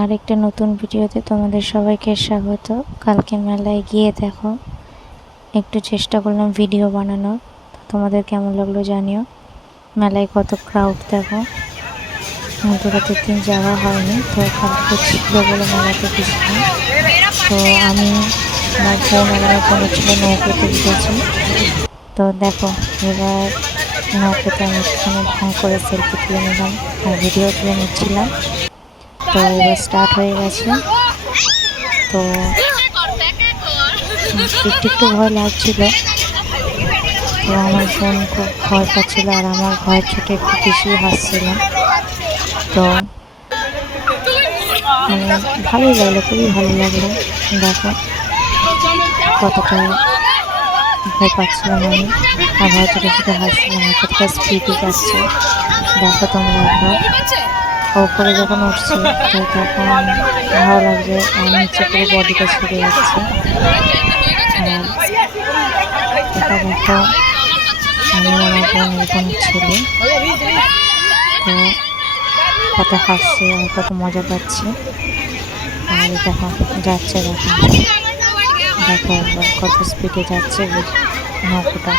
আর একটা নতুন ভিডিওতে তোমাদের সবাইকে স্বাগত। কালকে মেলায় গিয়ে দেখো একটু চেষ্টা করলাম ভিডিও বানানোর, তোমাদের কেমন লাগলো জানিও। মেলায় কত ক্রাউড দেখো, মধ্যরাতের দিন যাওয়া হয়নি, তো কালকে ছিল বলে মেলাতে গেছিলাম। তো আমি, আমার বোন আর আমার বোনের ছিল নৌকোতে উঠেছি। তো দেখো এবার নৌকোতে আমি একটুখানি ঢং করে সেলফি তুলে নিলাম আর ভিডিও তুলে নিচ্ছিলাম। তো এবার স্টার্ট হয়ে গেছে। তো একটু ভয় লাগছিল, তো আমার বোন খুব ভয় পাচ্ছিল আর আমার ভয়ের ছোটো একটু বেশি হাসছিলাম। তো মানে ভালোই লাগলো, খুবই ভালো লাগলো। দেখো কতটা ভয় পাচ্ছিলাম আমি, আর ভয় ছোটো ছোটো হাসছিলাম, আর কতটা স্পিডে যাচ্ছে দেখো তোমরা একবার। ওপরে যখন উঠছে তো তখন ভালো লাগছে, আর নিচে পুরো বডিটা ছেড়ে যাচ্ছে। আর এটা দেখো আমি আমার বোনের ছেলে, তো কত হাসছে আর কত মজা পাচ্ছে। আর দেখো যাচ্ছে, দেখো দেখো একবার কত স্পিডে যাচ্ছে নৌকোটা।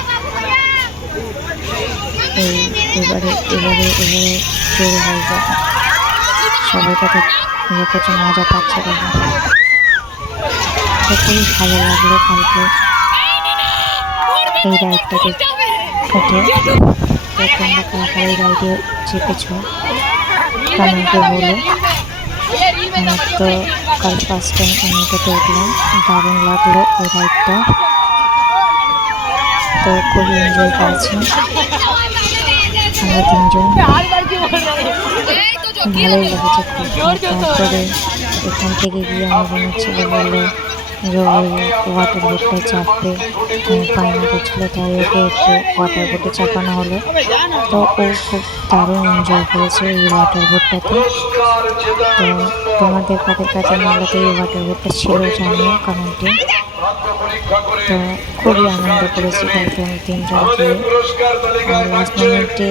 এবারে জোরে হয়ে যায়, সবাই কত কত মজা পাচ্ছে দেখো। তো খুবই ভালো লাগলো কালকে এই রাইডটাতে উঠে। তো তোমরা কালকে এই রাইডে চেপেছো কমেন্টে বলো। আমার তো কাল ফার্স্ট টাইম আমি এটাতে উঠলাম, দারুণ লাগলো এই রাইডটা, তো খুবই এনজয় করেছি আমরা তিনজন, ভালোই লেগেছে খুব। তারপরে এখান থেকে গিয়ে আমার বোনের ছেলে বললো যে ওই ওয়াটার বোটটায় চাপবে, বায়না করছিল, তাই ওকে একটু ওয়াটার বোটে চাপানো হলো। তো ও খুব দারুণ এনজয় করেছে এই ওয়াটার বোটটাতে। তো তোমাদের কাদের কাদের মেলাতে এই ওয়াটার বোটটা ছিল জানিও কমেন্টে। তো খুবই আনন্দ করেছি কালকে আমি তিনজন গিয়ে। আর লাস্ট মোমেন্টে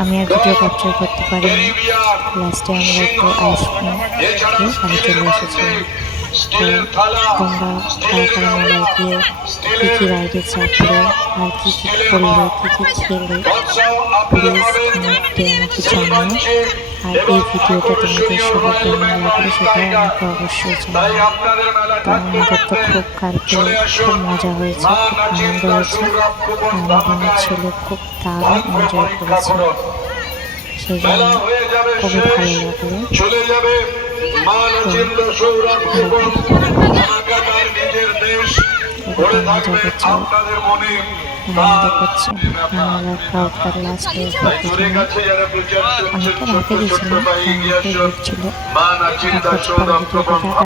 আমি আর ভিডিও ক্যাপচার করতে পারিনি, লাস্টে আমরা একটু আইসক্রিম খেয়ে বাড়ি চলে এসেছিলাম। তো তোমরা কারা কারা মেলায় গিয়ে কী কী রাইডে চাপলে আর কী কী করলে, কী কী খেলে, প্লিজ কমেন্টে আমাকে জানিও। আর এই ভিডিওটা তোমাদের সবার কেমন লাগলো সেটাও আমাকে অবশ্যই জানাও। তো আমাদের তো খুব কালকে খুব মজা হয়েছে, খুব আনন্দ হয়েছে, আমার বোনের ছেলে খুব দারুণ এনজয় করেছে, সেই জন্য খুবই ভালো লাগলো। মজা করছে, আনন্দ করছে। আমরা ক্রাউডটার লাস্টে অনেকটা রাতে গেছিলাম, ঘুরছিল।